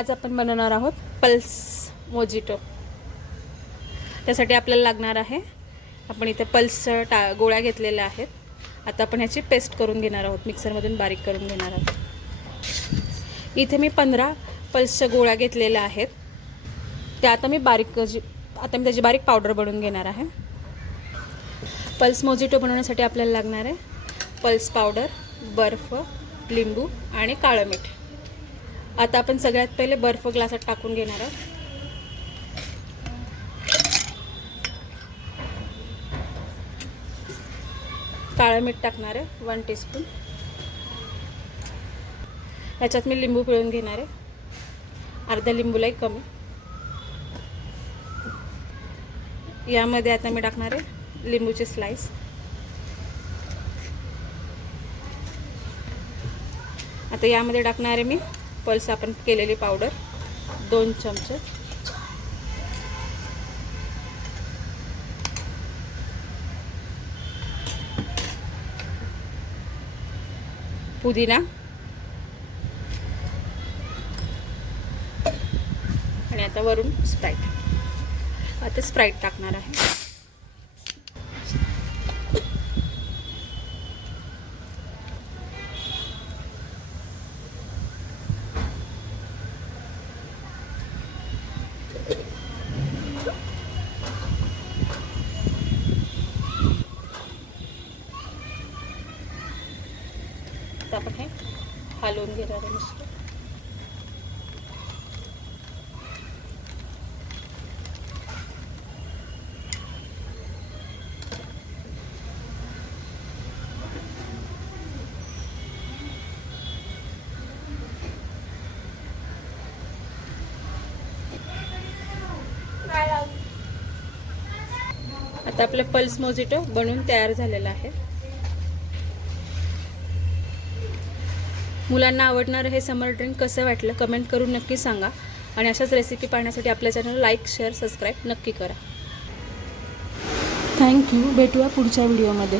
आज आपण बनवणार आहोत पल्स मोजिटो. त्यासाठी आपल्याला लागणार आहे आपण इथे पल्स टा गोळ्या घेतलेल्या आहेत. आता आपण ह्याची पेस्ट करून घेणार आहोत मिक्सरमधून बारीक करून घेणार आहोत. इथे मी पंधरा पल्सच्या गोळ्या घेतलेल्या आहेत. त्या आता मी बारीक जी आता मी त्याची बारीक पावडर बनवून घेणार आहे. पल्स मोजिटो बनवण्यासाठी आपल्याला लागणार आहे पल्स पावडर बर्फ लिंबू आणि काळं मीठ. आता आपण सगळ्यात पहिले बर्फ ग्लासात टाकून घेणार आहोत. काळं मीठ टाकणार आहे वन टीस्पून याच्यात मी लिंबू पिळून घेणार आहे. अर्ध्या लिंबूलाही कमी. यामध्ये आता मी टाकणार आहे लिंबूची स्लाइस आता यामध्ये टाकणार आहे मी पल्स आपण केलेली पावडर दोन चमचे. पुदिना. आणि आता वरून स्प्राईट. आता स्प्राईट टाकणार आहे. आता आपण हे हलवून घेणार आहे नुसतं. आता आपलं पल्स मोजिटो बनवून तयार झालेलं आहे. मुलांना आवडणारं हे समर ड्रिंक कसं वाटलं कमेंट करून नक्की सांगा. आणि अशाच रेसिपी पाहण्यासाठी आपल्या चॅनल लाईक शेअर सबस्क्राईब नक्की करा. थँक्यू भेटूया पुढच्या व्हिडिओमध्ये